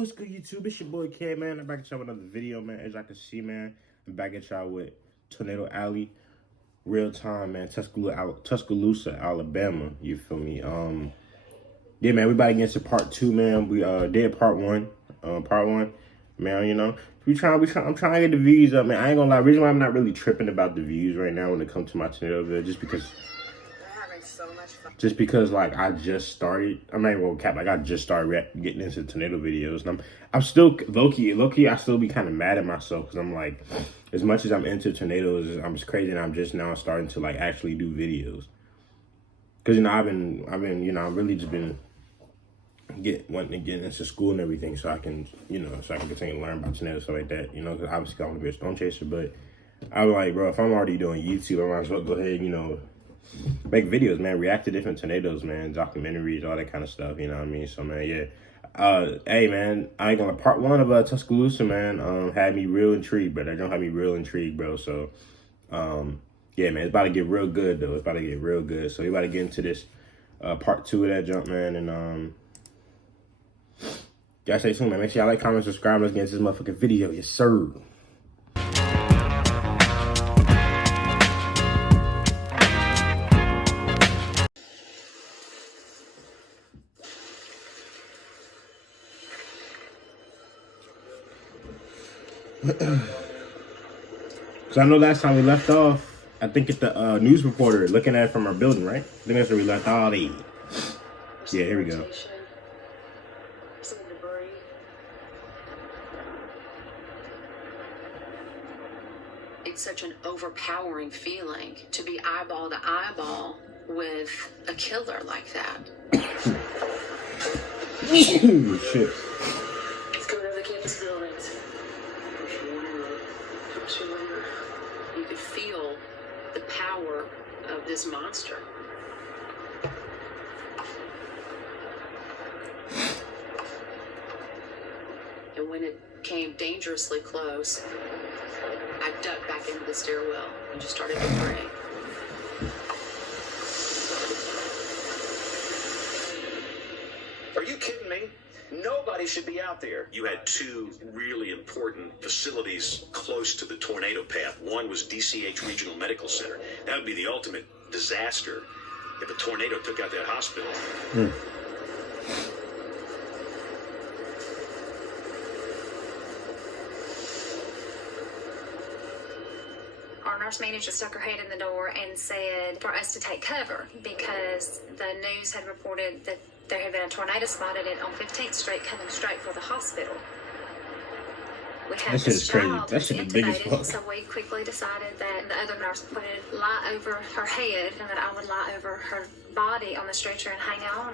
What's good, YouTube? It's your boy Cam, man. I'm back at y'all with another video, man. As y'all can see, man, I'm back at y'all with Tornado Alley, real time, man. Tuscaloosa, Alabama. You feel me? Yeah, man. We about to get into part 2, man. We did part 1. Man. You know, I'm trying to get the views up, man. I ain't gonna lie. The reason why I'm not really tripping about the views right now when it comes to my tornado video, just because like I just started. I'm not even gonna cap. Like I just started getting into tornado videos, and I'm still low key. I still be kind of mad at myself because I'm like, as much as I'm into tornadoes, I'm just crazy, and I'm just now starting to like actually do videos. Cause you know I've been I've really just been wanting to get into school and everything, so I can continue to learn about tornadoes, stuff like that. You know, because obviously I want to be a storm chaser, but I'm like, bro, if I'm already doing YouTube, I might as well go ahead, make videos, man, react to different tornadoes, man, documentaries, all that kind of stuff, you know what I mean? So, man, yeah. Hey, man, I ain't gonna, part 1 of Tuscaloosa, man, had me real intrigued, but don't have me real intrigued, bro. So, yeah, man, it's about to get real good, though. It's about to get real good. So, we about to get into this part 2 of that jump, man, and, y'all stay tuned, man. Make sure y'all like, comment, subscribe. Let's get into this motherfucking video. Yes, sir. So I know last time we left off, I think it's the news reporter looking at it from our building, right? I think that's where we left all the. Yeah, here we go. It's such an overpowering feeling to be eyeball to eyeball with a killer like that. Shit. You could feel the power of this monster. And when it came dangerously close, I ducked back into the stairwell and just started to pray. Are you kidding me? Nobody should be out there. You had 2 really important facilities close to the tornado path. One was DCH Regional Medical Center. That would be the ultimate disaster if a tornado took out that hospital. Our nurse manager stuck her head in the door and said for us to take cover because the news had reported that there had been a tornado spotted on 15th Street coming straight for the hospital. We had That shit is crazy. child That shit is big as fuck. So we quickly decided that the other nurse would lie over her head and that I would lie over her body on the stretcher and hang on.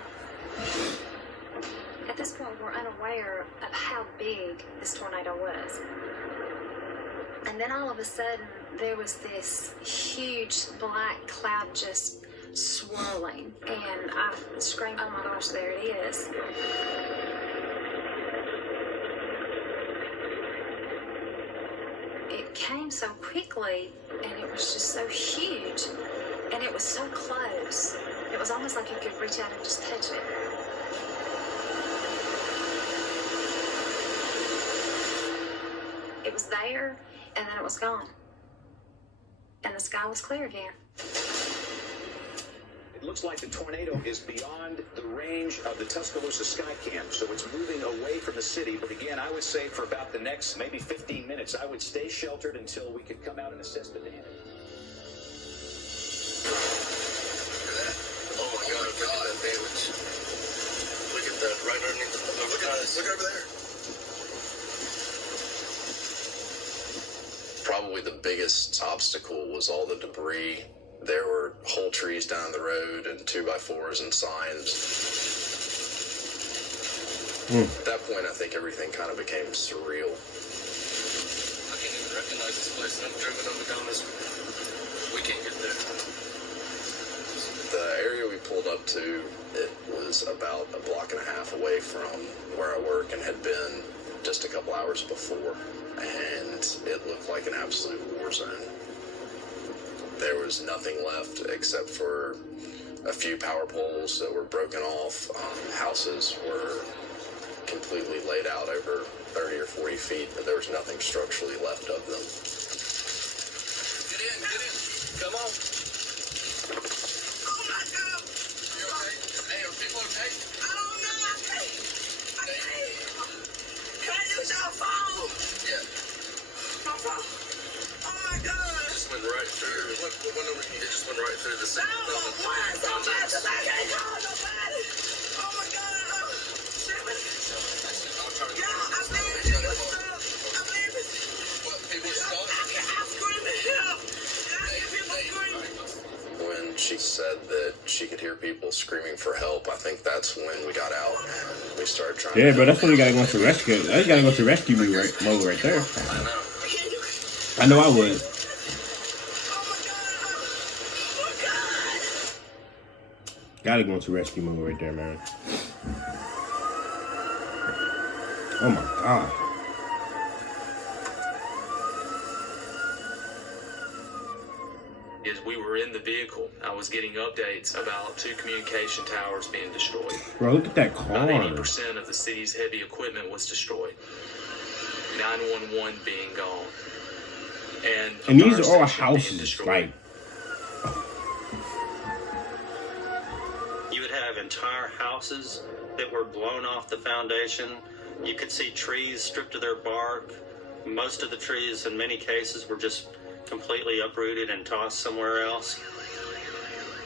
At this point, we're unaware of how big this tornado was. And then all of a sudden, there was this huge black cloud just swirling, and I screamed, "Oh my gosh, there it is." It came so quickly, and it was just so huge, and it was so close. It was almost like you could reach out and just touch it. It was there, and then it was gone. And the sky was clear again. It looks like the tornado is beyond the range of the Tuscaloosa sky cam, so it's moving away from the city. But again, I would say for about the next maybe 15 minutes, I would stay sheltered until we could come out and assess the damage. Oh my God, look at that damage. Look at that right underneath the overpass. Look over there. Probably the biggest obstacle was all the debris. There were whole trees down the road and 2x4s and signs. At that point, I think everything kind of became surreal. I can't even recognize this place. I've driven up and down this. We can't get there. The area we pulled up to, it was about a block and a half away from where I work and had been just a couple hours before. And it looked like an absolute war zone. There was nothing left except for a few power poles that were broken off. Houses were completely laid out over 30 or 40 feet, and there was nothing structurally left of them. Get in. Come on. Oh my God! You okay? Hey, are people okay? I don't know. I can't. Can I use your phone? Yeah. My phone. Oh my God! Just went right through. What number? It just went right through the I don't know why so much. I can't call nobody. Oh my God! Shit. Y'all, I believe it was stuck. I believe it. What, people stuck? I'm screaming help. I hear people screaming. When she said that she could hear people screaming for help, I think that's when we got out and we started trying Yeah, to bro, that's when you gotta go to rescue. You gotta go to rescue mode right there. I know. I know I would. Gotta go into rescue mode right there, man. Oh my God. As we were in the vehicle, I was getting updates about 2 communication towers being destroyed. Bro, look at that About car. 80% of the city's heavy equipment was destroyed. 911 being gone. And a these fire are all station being houses, destroyed. like, You would have entire houses that were blown off the foundation. You could see trees stripped of their bark. Most of the trees, in many cases, were just completely uprooted and tossed somewhere else.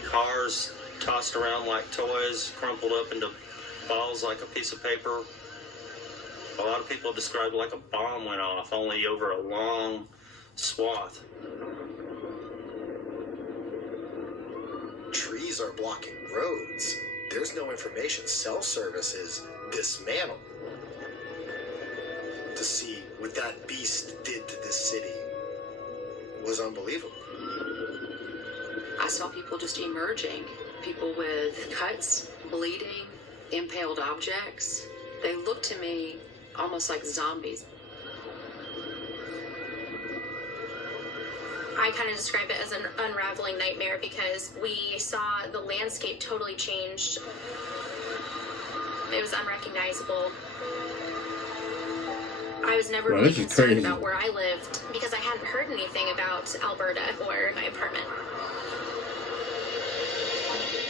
Cars tossed around like toys, crumpled up into balls like a piece of paper. A lot of people described it like a bomb went off, only over a long swath. Trees are blocking roads. There's no information. Cell service is dismantled. To see what that beast did to this city was unbelievable. I saw people just emerging, people with cuts, bleeding, impaled objects. They looked to me almost like zombies. I kind of describe it as an unraveling nightmare because we saw the landscape totally changed. It was unrecognizable. I was never Wow, really this is concerned crazy. about where I lived because I hadn't heard anything about Alberta or my apartment.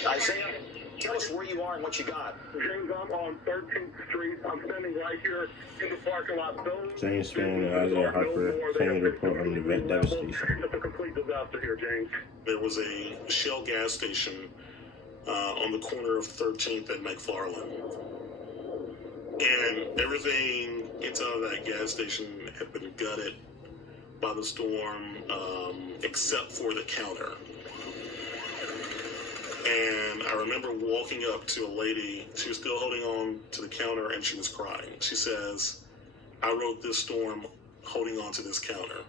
Isaiah, tell us where you are and what you got. James, I'm on 13th Street. I'm standing right here in the parking lot. James Spann and Isaiah Harper claiming to report on the event devastation. It's a complete disaster here, James. There was a Shell gas station on the corner of 13th and McFarland. And everything inside of that gas station had been gutted by the storm, except for the counter. And I remember walking up to a lady, she was still holding on to the counter and she was crying. She says, I rode this storm holding on to this counter.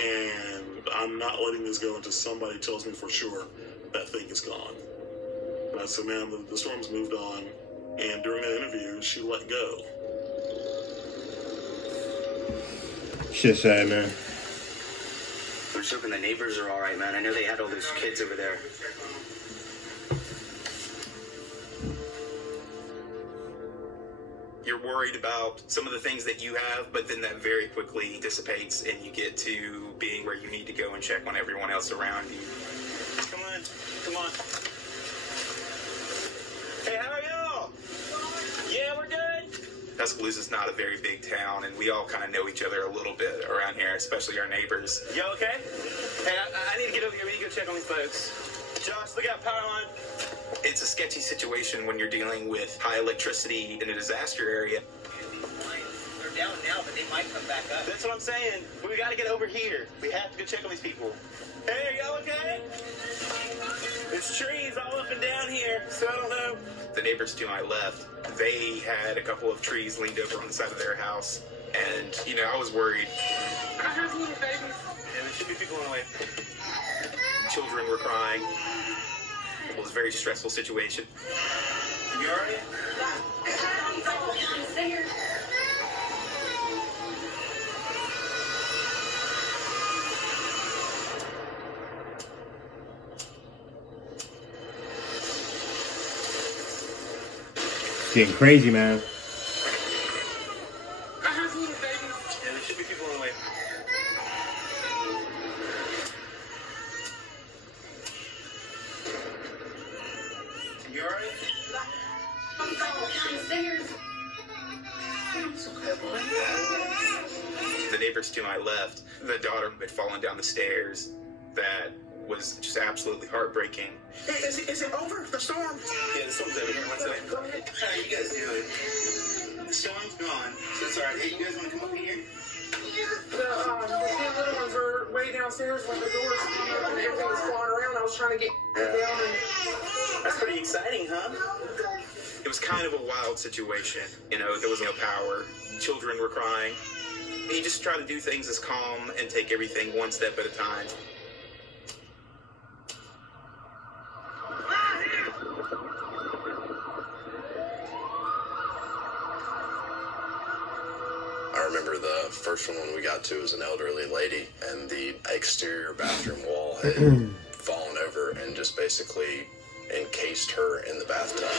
And I'm not letting this go until somebody tells me for sure that thing is gone. And I said, man, the storm's moved on. And during that interview, she let go. Shit sad, man. I'm just hoping the neighbors are all right, man. I know they had all those kids over there. You're worried about some of the things that you have, but then that very quickly dissipates and you get to being where you need to go and check on everyone else around you. Come on, come on. Hey, how are y'all? Yeah, we're good. Tuscaloosa's not a very big town, and we all kind of know each other a little bit around here, especially our neighbors. You okay? Hey, I need to get over here. We need to go check on these folks. Josh, look out, power line. It's a sketchy situation when you're dealing with high electricity in a disaster area. They're down now, but they might come back up. That's what I'm saying. We got to get over here. We have to go check on these people. Hey, are y'all okay? There's trees all up and down here, so I don't know. The neighbors to my left, they had a couple of trees leaned over on the side of their house. And, you know, I was worried. And there should be people on the way. Children were crying. It was a very stressful situation. You all right? getting crazy, man. I have little baby. Yeah, there should be people on the way. You alright? The neighbors to my left, the daughter had fallen down the stairs. That was just absolutely heartbreaking. Hey, is it over? The storm? Yeah, the storm's over here. One second. Go ahead. How you guys doing? The storm's gone. So it's alright. Hey, you guys want to come up here? The two little ones are way downstairs when the doors came up and everything was flying around. I was trying to get down and... That's pretty exciting, huh? It was kind of a wild situation. You know, there was no power. Children were crying. You just try to do things as calm and take everything one step at a time. I remember the first one we got to was an elderly lady, and the exterior bathroom wall had fallen over and just basically encased her in the bathtub.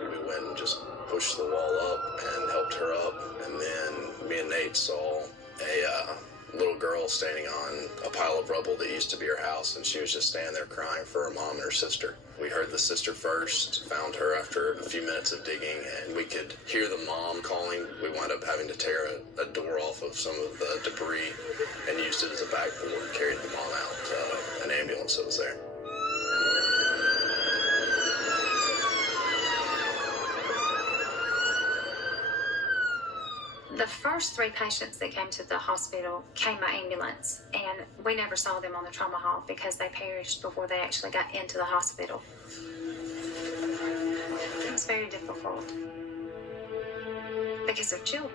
We went and just pushed the wall up and helped her up, and then me and Nate saw a little girl standing on a pile of rubble that used to be her house, and she was just standing there crying for her mom and her sister. We heard the sister first, found her after a few minutes of digging, and we could hear the mom calling. We wound up having to tear a door off of some of the debris and used it as a backboard, carried the mom out to an ambulance that was there. The first 3 patients that came to the hospital came by ambulance, and we never saw them on the trauma hall because they perished before they actually got into the hospital. It was very difficult because they're children.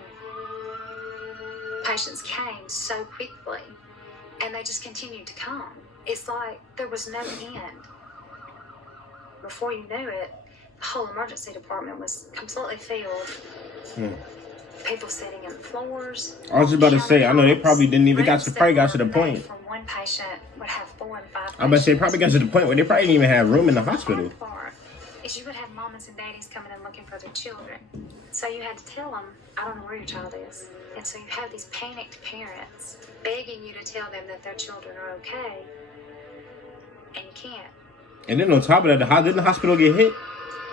Patients came so quickly, and they just continued to come. It's like there was no end. Before you knew it, the whole emergency department was completely filled. People sitting in the floors. I was just about to say, I know they probably didn't even got to the point. From one patient would have 4 and 5 patients. I was about to say, probably got to the point where they probably didn't even have room in the hospital. The hard part is you would have mamas and daddies coming in looking for their children. So you had to tell them, I don't know where your child is. And so you have these panicked parents begging you to tell them that their children are okay. And you can't. And then on top of that, how didn't the hospital get hit?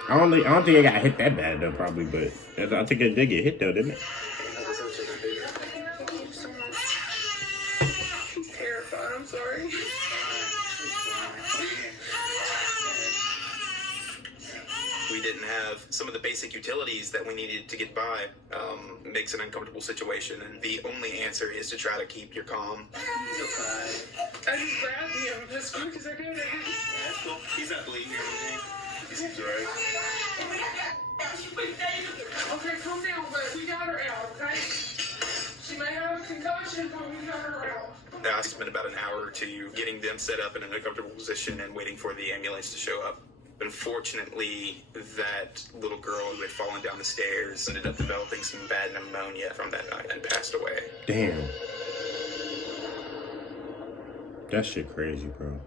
I don't think it got hit that bad though, probably, but I think it did get hit though, didn't it? Thank you so much. I'm terrified. I'm sorry. We didn't have some of the basic utilities that we needed to get by. Makes an uncomfortable situation, and the only answer is to try to keep your calm. You're fine. I just grabbed him as quick as I could. Yeah, that's cool. He's not bleeding or anything. He seems alright. Okay, calm down, but we got her out, okay? She may have a concussion, but we got her out. I spent about an hour or 2 getting them set up in an uncomfortable position and waiting for the ambulance to show up. Unfortunately, that little girl who had fallen down the stairs ended up developing some bad pneumonia from that night and passed away. Damn. That shit crazy, bro.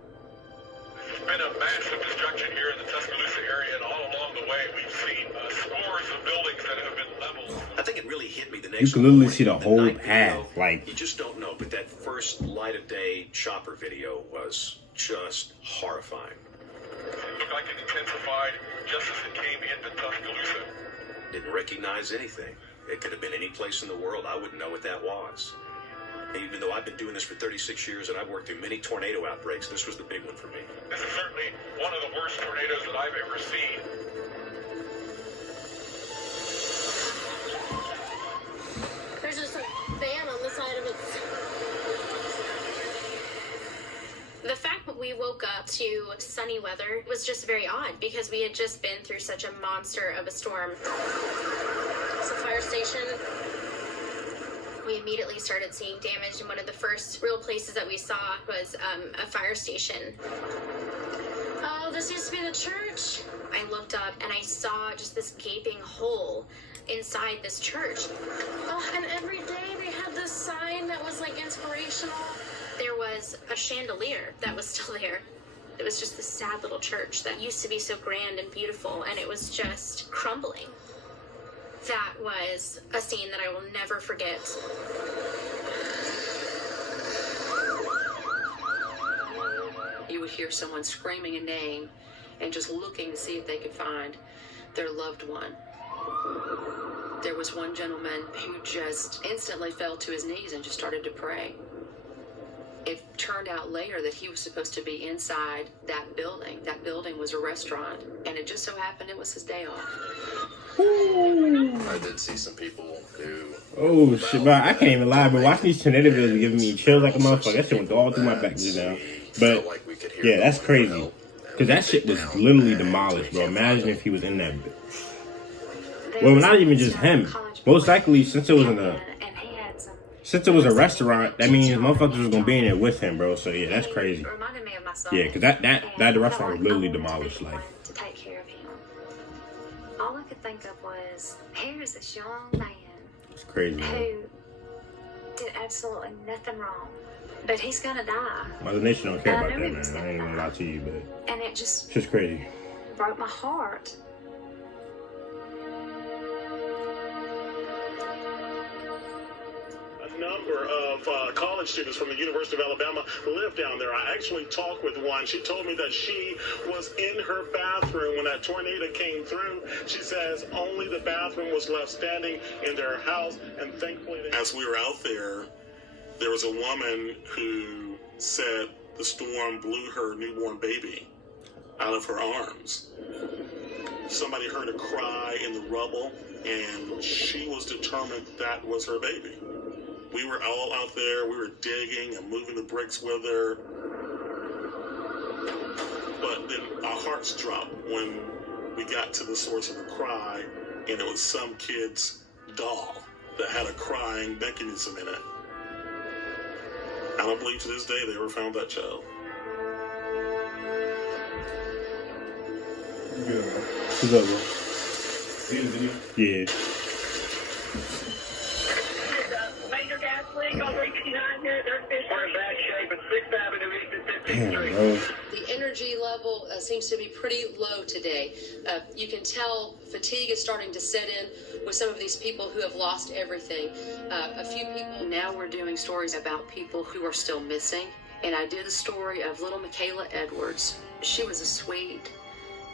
There's been a massive destruction here in the Tuscaloosa area, and all along the way we've seen scores of buildings that have been leveled. I think it really hit me the next You can literally morning, see the whole night path, video, like... You just don't know, but that first light of day chopper video was just horrifying. It looked like it intensified just as it came into Tuscaloosa. Didn't recognize anything. It could have been any place in the world. I wouldn't know what that was. Even though I've been doing this for 36 years and I've worked through many tornado outbreaks, this was the big one for me. This is certainly one of the worst tornadoes that I've ever seen. There's just a fan on the side of it. The fact that we woke up to sunny weather was just very odd because we had just been through such a monster of a storm. It's a fire station. We immediately started seeing damage, and one of the first real places that we saw was a fire station. Oh, this used to be the church. I looked up and I saw just this gaping hole inside this church. Oh, and every day they had this sign that was like inspirational. There was a chandelier that was still there. It was just this sad little church that used to be so grand and beautiful, and it was just crumbling. That was a scene that I will never forget. You would hear someone screaming a name and just looking to see if they could find their loved one. There was one gentleman who just instantly fell to his knees and just started to pray. It turned out later that he was supposed to be inside that building. That building was a restaurant, and it just so happened it was his day off. I did see some people who... Oh, shit, bro. I can't even lie, but watching these tornado videos are giving me chills like a motherfucker. That shit went all through my back just now. But, yeah, that's crazy. Because that shit was literally demolished, bro. Imagine if he was in that bitch. Well, not even just him. Most likely, since it was a restaurant, that means motherfuckers was gonna be in there with him, bro. So yeah, that's crazy. Yeah, because that restaurant was literally demolished. Like, to take care of him. All I could think of was, here's this young man it's crazy. Man. who did absolutely nothing wrong, but he's gonna die. Mother Nation don't care about that, man. I ain't gonna lie to you, but and it just crazy. Broke my heart. A number of college students from the University of Alabama live down there. I actually talked with one. She told me that she was in her bathroom when that tornado came through. She says only the bathroom was left standing in their house, and thankfully... As we were out there, there was a woman who said the storm blew her newborn baby out of her arms. Somebody heard a cry in the rubble, and she was determined that was her baby. We were all out there, we were digging and moving the bricks with her. But then our hearts dropped when we got to the source of the cry, and it was some kid's doll that had a crying mechanism in it. I don't believe to this day they ever found that child. Good. What's up, bro? Yeah. Major gas leak on 69 here. We're in bad shape at 6th Avenue East and 15th Street. Bro. The energy level seems to be pretty low today. You can tell fatigue is starting to set in with some of these people who have lost everything. A few people, now we're doing stories about people who are still missing. And I did a story of little Michaela Edwards. She was a sweet,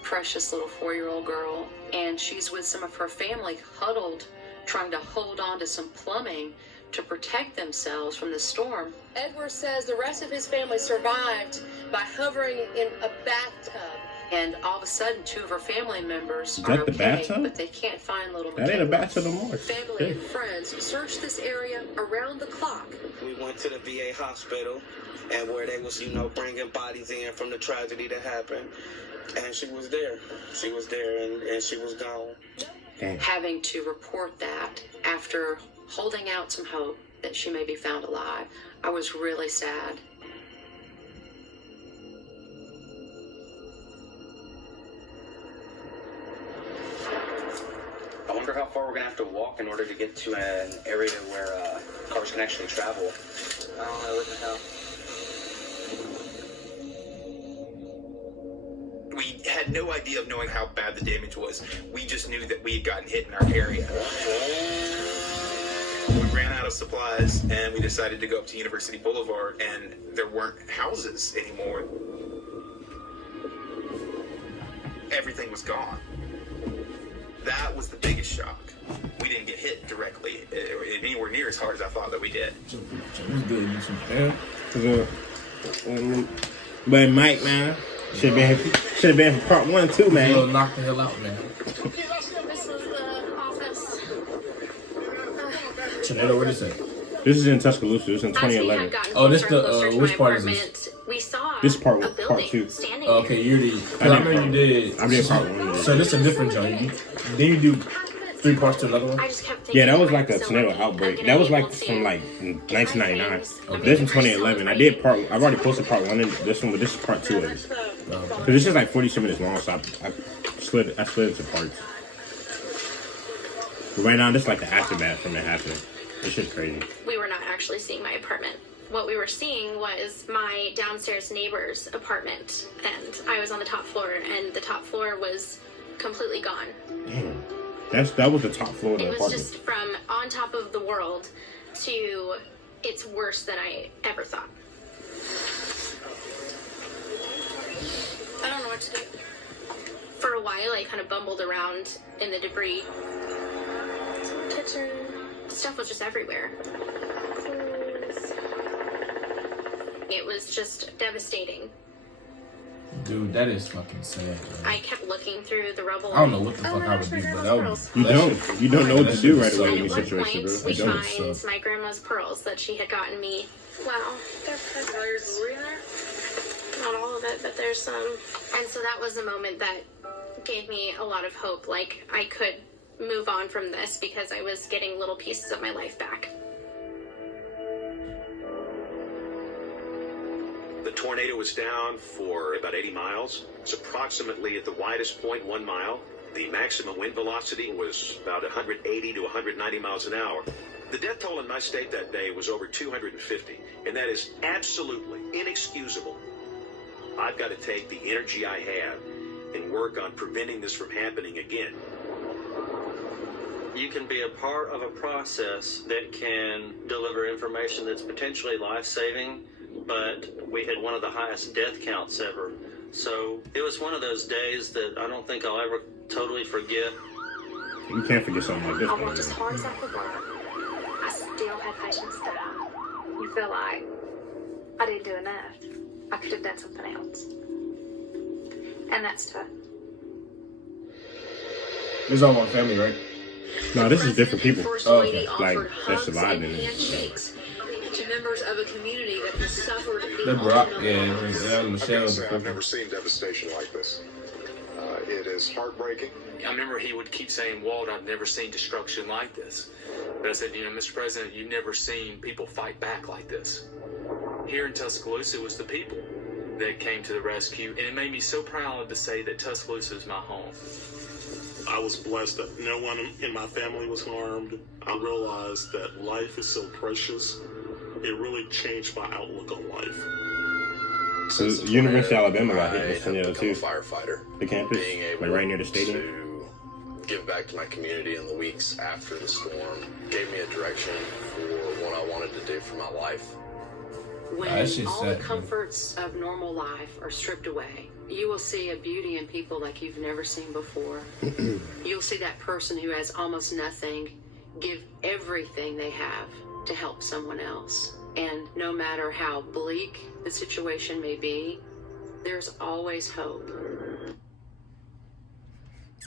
precious little 4-year-old girl, and she's with some of her family huddled, trying to hold on to some plumbing to protect themselves from the storm. Edwards says the rest of his family survived by hovering in a bathtub. And all of a sudden, 2 of her family members Is that are the okay, bathtub? but they can't find little That ain't a bathtub no more. Family and friends searched this area around the clock. We went to the VA hospital, and where they was, bringing bodies in from the tragedy that happened. And she was there. She was there, and she was gone. Damn. Having to report that after holding out some hope that she may be found alive, I was really sad. I wonder how far we're gonna have to walk in order to get to an area where cars can actually travel. I don't know what the hell. We had no idea of knowing how bad the damage was. We just knew that we had gotten hit in our area. We ran out of supplies, and we decided to go up to University Boulevard, and there weren't houses anymore. Everything was gone. That was the biggest shock. We didn't get hit directly, anywhere near as hard as I thought that we did. But Mike, man, should have been for part 1 too, man. You'll knock the hell out, man. This is the office. Tornado, what is it? This is in Tuscaloosa. It's in 2011. Oh, this the which part is this? We saw This part a building 2. standing Okay, you're the. I remember you did. I did part 1. So this is a different joint. Then you do 3 parts to another one. I just kept thinking, Yeah, that was like a tornado outbreak. That was like from like 1999. This in 2011. I've already posted part 1 in this one, but this is part 2 of it. Because this is like 47 minutes long, so I split it into parts. But right now, this is like the aftermath from it happening. It's just crazy. we were not actually seeing my apartment. what we were seeing was my downstairs neighbor's apartment, and I was on the top floor, and the top floor was completely gone. Damn. That was the top floor of the It was apartment. just from on top of the world to it's worse than I ever thought. I don't know what to do. For a while, I kind of bumbled around in the debris. Kitchen. Stuff was just everywhere. Clothes. It was just devastating. Dude, that is fucking sad, man. I kept looking through the rubble. I don't know what the fuck I would do, but You don't know what to do right away And in at these one situations, point, bro. we You don't. find my grandma's pearls that she had gotten me. Wow, there's jewelry in there? Not all of it, but there's some. And so that was a moment that gave me a lot of hope. Like, I could move on from this because I was getting little pieces of my life back. The tornado was down for about 80 miles. It's approximately at the widest point 1 mile. The maximum wind velocity was about 180 to 190 miles an hour. The death toll in my state that day was over 250, and that is absolutely inexcusable. I've got to take the energy I have and work on preventing this from happening again. You can be a part of a process that can deliver information that's potentially life-saving, but we had one of the highest death counts ever. So it was one of those days that I don't think I'll ever totally forget. You can't forget something like this. I worked as hard as I could work. I still had patients die. You feel like I didn't do enough. I could have done something else. And that's tough. It's all one family, right? No, this is different people. First Lady Like, offered that hugs survived and in it. handshakes to members of a community that has suffered That the Brock, ultimate yeah, loss. yeah, Michelle. I've never seen devastation like this. It is heartbreaking. I remember he would keep saying, Walt, I've never seen destruction like this. But I said, you know, Mr. President, you've never seen people fight back like this. Here in Tuscaloosa, it was the people that came to the rescue, and it made me so proud to say that Tuscaloosa is my home. I was blessed that no one in my family was harmed. I realized that life is so precious. It really changed my outlook on life. So University of Alabama got hit with tornado too. Firefighter. The campus, Being able like right near the stadium. to give back to my community in the weeks after the storm gave me a direction for what I wanted to do for my life. When That shit's all sad, the man. comforts of normal life are stripped away, you will see a beauty in people like you've never seen before. You'll see that person who has almost nothing give everything they have to help someone else. And no matter how bleak the situation may be, there's always hope.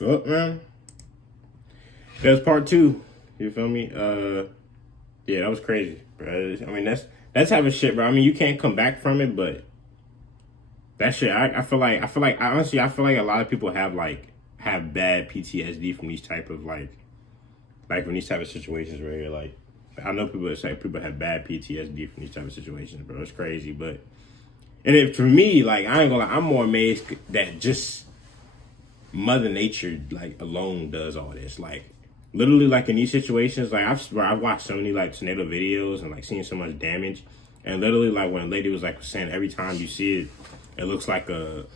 Well, man, that's part 2. You feel me? Yeah, that was crazy, bro. I mean, that's type of shit, bro. I mean, you can't come back from it, but that shit, I feel like honestly, I feel like a lot of people have bad PTSD from these type of like from these type of situations where you're like, I know people that say people have bad PTSD from these type of situations, bro. It's crazy, but for me, like, I ain't gonna lie, I'm more amazed that just Mother Nature, like, alone does all this. Like, literally, like, in these situations, like, I've watched so many, like, tornado videos and, like, seeing so much damage. And literally, like, when a lady was, like, saying every time you see it, it looks like a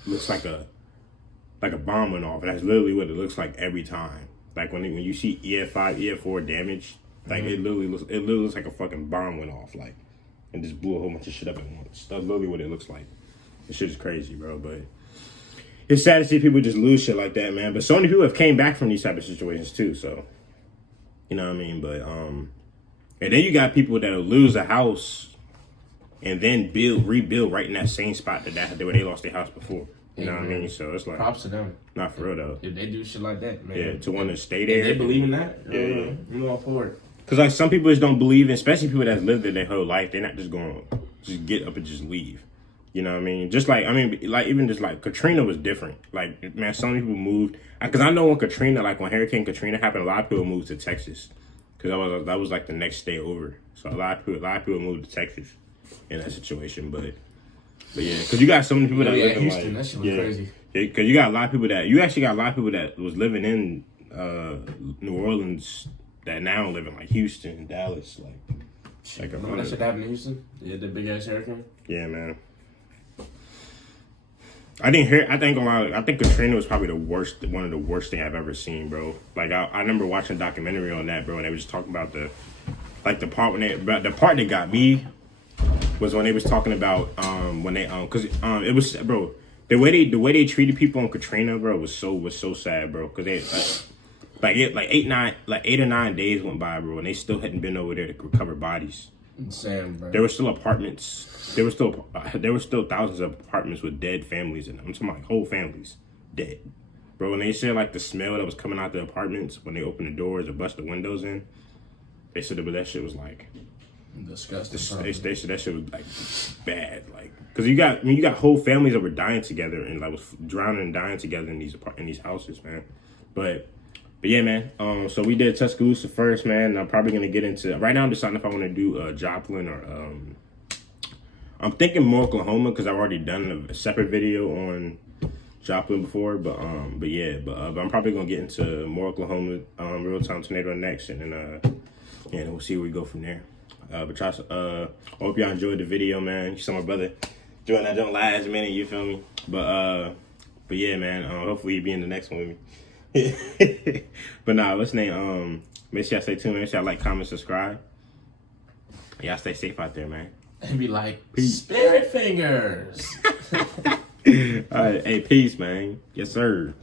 bomb went off. And that's literally what it looks like every time. Like, when you see EF5, EF4 damage, like, it literally looks like a fucking bomb went off, like, and just blew a whole bunch of shit up at once. That's literally what it looks like. This shit is crazy, bro, but it's sad to see people just lose shit like that, man. But so many people have came back from these type of situations too, so you know what I mean. But and then you got people that'll lose a house and then rebuild right in that same spot that where they lost their house before. You know what I mean? So it's like, props to them. Not for real though. If they do shit like that, man. Yeah, to want to stay there. If they believe in that, yeah. I'm all for it. Because like some people just don't believe in, especially people that's lived there their whole life. They're not just going to just get up and just leave. You know what I mean? Just like, I mean, like even just like Katrina was different. Like, man, so many people moved. Because I know when Hurricane Katrina happened, a lot of people moved to Texas. Because that was like the next day over. So a lot of people moved to Texas in that situation. But yeah, because you got so many people that live in Houston, that shit was crazy. Because you got a lot of people you actually got a lot of people that was living in New Orleans that now live in like Houston, Dallas, like Like a that shit happened in Houston. Yeah, the big ass hurricane. Yeah, man. I think Katrina was probably one of the worst thing I've ever seen, bro. Like I remember watching a documentary on that, bro, and they were just talking about the part the part that got me was when they was talking about when they because it was, bro, the way they treated people on Katrina, bro, was so sad, bro, because they like 8 or 9 days went by, bro, and they still hadn't been over there to recover bodies. Insane, bro. There were still apartments. There were still thousands of apartments with dead families in them. I'm talking about whole families dead, bro. And they said like the smell that was coming out the apartments when they opened the doors or bust the windows in. They said that shit was like disgusting. They said that shit was like bad, like because you got whole families that were dying together and like was drowning and dying together in these houses, man. But yeah, man. So we did Tuscaloosa first, man. I'm probably gonna get into right now. I'm deciding if I want to do Joplin or I'm thinking more Oklahoma because I've already done a separate video on Joplin before. But I'm probably gonna get into more Oklahoma real time tornado next, and then we'll see where we go from there. But I hope y'all enjoyed the video, man. You saw my brother doing that last minute. You feel me? But yeah, man. Hopefully he'll be in the next one with me. But nah, what's name? Make sure y'all stay tuned. Make sure y'all like, comment, subscribe. Y'all stay safe out there, man. And be like, peace. Spirit fingers. All right, hey, peace, man. Yes, sir.